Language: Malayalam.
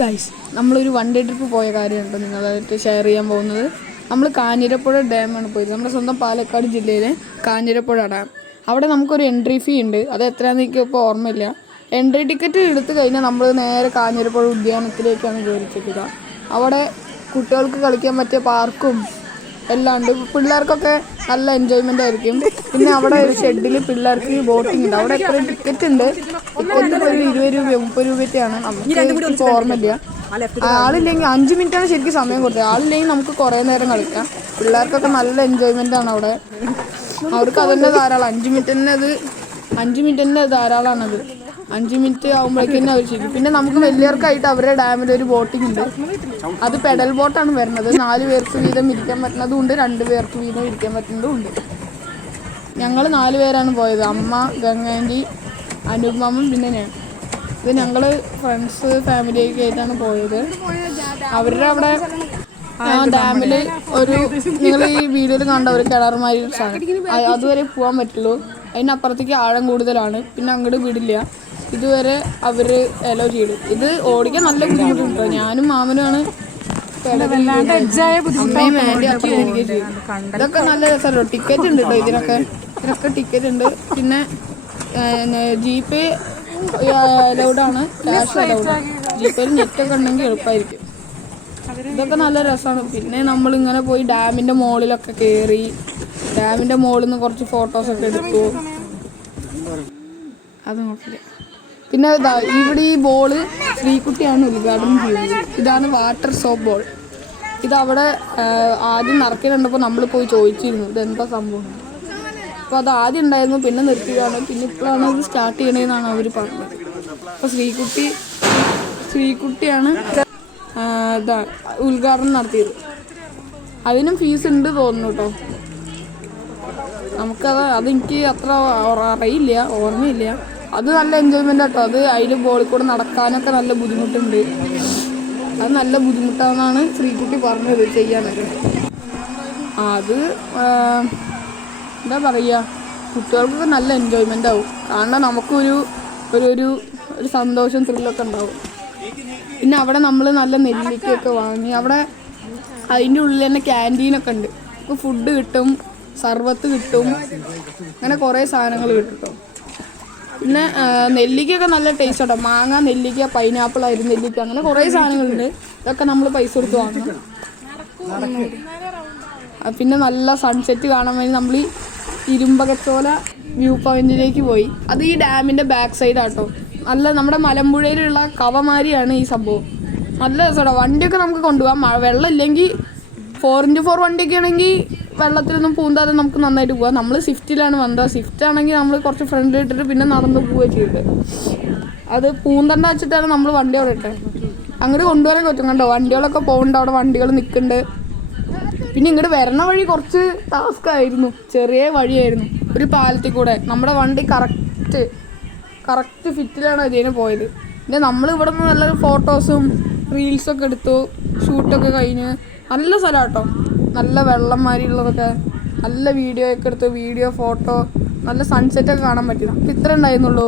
ഗൈസ്, നമ്മളൊരു വൺ ഡേ ട്രിപ്പ് പോയ കാര്യമുണ്ട് നിങ്ങളായിട്ട് ഷെയർ ചെയ്യാൻ പോകുന്നത്. നമ്മൾ കാഞ്ഞിരപ്പുഴ ഡാമാണ് പോയത്. നമ്മുടെ സ്വന്തം പാലക്കാട് ജില്ലയിലെ കാഞ്ഞിരപ്പുഴ ഡാം. അവിടെ നമുക്കൊരു എൻട്രി ഫീ ഉണ്ട്. അത് എത്രയാണെന്ന് എനിക്ക് ഇപ്പോൾ ഓർമ്മയില്ല. എൻട്രി ടിക്കറ്റ് എടുത്തു കഴിഞ്ഞാൽ നമ്മൾ നേരെ കാഞ്ഞിരപ്പുഴ ഉദ്യാനത്തിലേക്കാണ് കയറിച്ചെല്ലുക. അവിടെ കുട്ടികൾക്ക് കളിക്കാൻ പറ്റിയ പാർക്കും എല്ലാം ഉണ്ട്. പിള്ളേർക്കൊക്കെ നല്ല എൻജോയ്മെൻ്റ് ആയിരിക്കും. പിന്നെ അവിടെ ഒരു ഷെഡിൽ പിള്ളേർക്ക് ബോട്ടിംഗ് ഉണ്ട്. അവിടെ എത്ര ടിക്കറ്റ് ഉണ്ട്? ടിക്കറ്റ് ഒരു 20 രൂപ 30 രൂപയ്ക്കാണ്. നമുക്ക് ഇപ്പോൾ ഓർമ്മയില്ല. ആളില്ലെങ്കിൽ 5 മിനിറ്റാണ് ശരിക്കും സമയം കൊടുത്തത്. ആളില്ലെങ്കിൽ നമുക്ക് കുറേ നേരം കളിക്കാം. പിള്ളേർക്കൊക്കെ നല്ല എൻജോയ്മെൻ്റ് ആണ് അവിടെ. അവർക്ക് അതന്നെ ധാരാളം. 5 മിനിറ്റ് തന്നെ ധാരാളമാണത്. 5 മിനിറ്റ് ആകുമ്പോഴേക്കും തന്നെ അവർ ശരി. പിന്നെ നമുക്ക് വലിയവർക്കായിട്ട് അവരുടെ ഡാമിൽ ഒരു ബോട്ടിംഗ് ഉണ്ട്. അത് പെഡൽ ബോട്ടാണ് വരുന്നത്. 4 പേർക്ക് വീതം ഇരിക്കാൻ പറ്റുന്നതും ഉണ്ട്, 2 പേർക്ക് വീതം ഇരിക്കാൻ പറ്റുന്നതും ഉണ്ട്. ഞങ്ങൾ 4 പേരാണ് പോയത്. അമ്മ, ഗംഗാൻറ്റി, അനുപമൻ, പിന്നെ ഞാൻ. ഇത് ഞങ്ങൾ ഫ്രണ്ട്സ് ഫാമിലിയൊക്കെ ആയിട്ടാണ് പോയത്. അവരുടെ അവിടെ ഡാമിൽ ഒരു നിങ്ങൾ ഈ വീഡിയോയിൽ കണ്ട ഒരു കിണറുമാരി സാധനം, അതുവരെ പോകാൻ പറ്റുള്ളൂ. അതിനപ്പുറത്തേക്ക് ആഴം കൂടുതലാണ്. പിന്നെ അങ്ങോട്ട് വിടില്ല. ഇതുവരെ അവർ അലോ ചെയ്തു. ഇത് ഓടിക്കാൻ നല്ല ബുദ്ധിമുട്ടുണ്ടോ. ഞാനും മാമനുമാണ് അമ്മയും ആൻറ്റി അപ്പുറത്തേക്ക് ചെയ്യും. ഇതൊക്കെ നല്ല രസമല്ലോ. ടിക്കറ്റ് ഉണ്ട് കേട്ടോ. ഇതിനൊക്കെ ടിക്കറ്റ് ഉണ്ട്. പിന്നെ ജീപേ അലൗഡാണ്, ക്യാഷ് അലൗഡാണ്. ജീപ്പേയിൽ നെറ്റൊക്കെ ഉണ്ടെങ്കിൽ എളുപ്പമായിരിക്കും. ഇതൊക്കെ നല്ല രസമാണ്. പിന്നെ നമ്മളിങ്ങനെ പോയി ഡാമിൻ്റെ മുകളിലൊക്കെ കയറി ഡാമിൻ്റെ മുകളിൽ നിന്ന് കുറച്ച് ഫോട്ടോസൊക്കെ എടുത്തു. അത് നോക്കില്ല. പിന്നെ ഇവിടെ ഈ ബോള് ശ്രീകുട്ടിയാണ് ഉദ്ഘാടനം ചെയ്യുന്നത്. ഇതാണ് വാട്ടർ സോപ്പ് ബോൾ. ഇതവിടെ ആദ്യം നിറക്കി കണ്ടപ്പോൾ നമ്മൾ പോയി ചോദിച്ചിരുന്നു ഇതെന്താ സംഭവം. അപ്പോൾ അത് ആദ്യം ഉണ്ടായിരുന്നു, പിന്നെ നിർത്തിയതാണ്. പിന്നെ ഇപ്പോഴാണ് ഇത് സ്റ്റാർട്ട് ചെയ്യണതെന്നാണ് അവർ പറഞ്ഞത്. അപ്പോൾ ശ്രീകുട്ടിയാണ് ഉദ്ഘാടനം നടത്തിയത്. അതിനും ഫീസ് ഉണ്ട് തോന്നുന്നു കേട്ടോ. അതെനിക്ക് അത്ര അറിയില്ല, ഓർമ്മയില്ല. അത് നല്ല എൻജോയ്മെൻ്റ് കേട്ടോ. അത് അതിൽ ബോളിൽ കൂടെ നടക്കാനൊക്കെ നല്ല ബുദ്ധിമുട്ടുണ്ട്. അത് നല്ല ബുദ്ധിമുട്ടാണെന്നാണ് ശ്രീകുട്ടി പറഞ്ഞത് ചെയ്യാനൊക്കെ. അത് എന്താ പറയുക, കുട്ടികൾക്കൊക്കെ നല്ല എൻജോയ്മെൻ്റ് ആവും. കാരണം നമുക്കൊരു ഒരു സന്തോഷം ത്രില്ലൊക്കെ ഉണ്ടാവും. പിന്നെ അവിടെ നമ്മൾ നല്ല നെല്ലിക്കയൊക്കെ വാങ്ങി. അവിടെ അതിൻ്റെ ഉള്ളിൽ തന്നെ ക്യാൻറ്റീനൊക്കെ ഉണ്ട്. അപ്പോൾ ഫുഡ് കിട്ടും, സർബത്ത് കിട്ടും, അങ്ങനെ കുറേ സാധനങ്ങൾ കിട്ടും കേട്ടോ. പിന്നെ നെല്ലിക്കയൊക്കെ നല്ല ടേസ്റ്റ് കേട്ടോ. മാങ്ങ, നെല്ലിക്ക, പൈനാപ്പിൾ, അരിനെല്ലിക്ക, അങ്ങനെ കുറേ സാധനങ്ങളുണ്ട്. ഇതൊക്കെ നമ്മൾ പൈസ കൊടുത്ത് വാങ്ങണം. പിന്നെ നല്ല സൺസെറ്റ് കാണാൻ വേണ്ടി നമ്മൾ ഈ ഇരുമ്പകച്ചോല വ്യൂ പോയിന്റിലേക്ക് പോയി. അത് ഈ ഡാമിൻ്റെ ബാക്ക് സൈഡാട്ടോ. നല്ല നമ്മുടെ മലമ്പുഴയിലുള്ള കവമാരിയാണ് ഈ സംഭവം. നല്ല രസമാണ്. വണ്ടിയൊക്കെ നമുക്ക് കൊണ്ടുപോകാം. വെള്ളം ഇല്ലെങ്കിൽ 4x4 വണ്ടിയൊക്കെ ആണെങ്കിൽ വെള്ളത്തിലൊന്നും പൂന്താതെ നമുക്ക് നന്നായിട്ട് പോകാം. നമ്മൾ സ്വിഫ്റ്റിലാണ് വന്നത്. സ്വിഫ്റ്റ് ആണെങ്കിൽ നമ്മൾ കുറച്ച് ഫ്രണ്ടിലിട്ടിട്ട് പിന്നെ നടന്ന് പോവുകയാണ് ചെയ്തത്. അത് പൂന്തണ്ട വെച്ചിട്ടാണ് നമ്മൾ വണ്ടി അവിടെ ഇട്ടത്. അങ്ങോട്ട് കൊണ്ടുവരാൻ പറ്റും. കണ്ടോ, വണ്ടികളൊക്കെ പോകുന്നുണ്ട്. അവിടെ വണ്ടികൾ നിൽക്കുന്നുണ്ട്. പിന്നെ ഇങ്ങോട്ട് വരണ വഴി കുറച്ച് ടാസ്ക് ആയിരുന്നു. ചെറിയ വഴിയായിരുന്നു. ഒരു പാലത്തിൽ കൂടെ നമ്മുടെ വണ്ടി കറക്റ്റ് ഫിറ്റിലാണ് ഇതിന് പോയത്. പിന്നെ നമ്മൾ ഇവിടെ നിന്ന് നല്ല ഫോട്ടോസും റീൽസൊക്കെ എടുത്തു. ഷൂട്ടൊക്കെ കഴിഞ്ഞ് നല്ല സ്ഥലം കേട്ടോ. നല്ല വെള്ളം മാതിരിയുള്ളതൊക്കെ, നല്ല വീഡിയോ ഒക്കെ എടുത്തു. വീഡിയോ, ഫോട്ടോ, നല്ല സൺസെറ്റൊക്കെ കാണാൻ പറ്റി. അപ്പോൾ ഇത്ര ഉണ്ടായിരുന്നുള്ളൂ.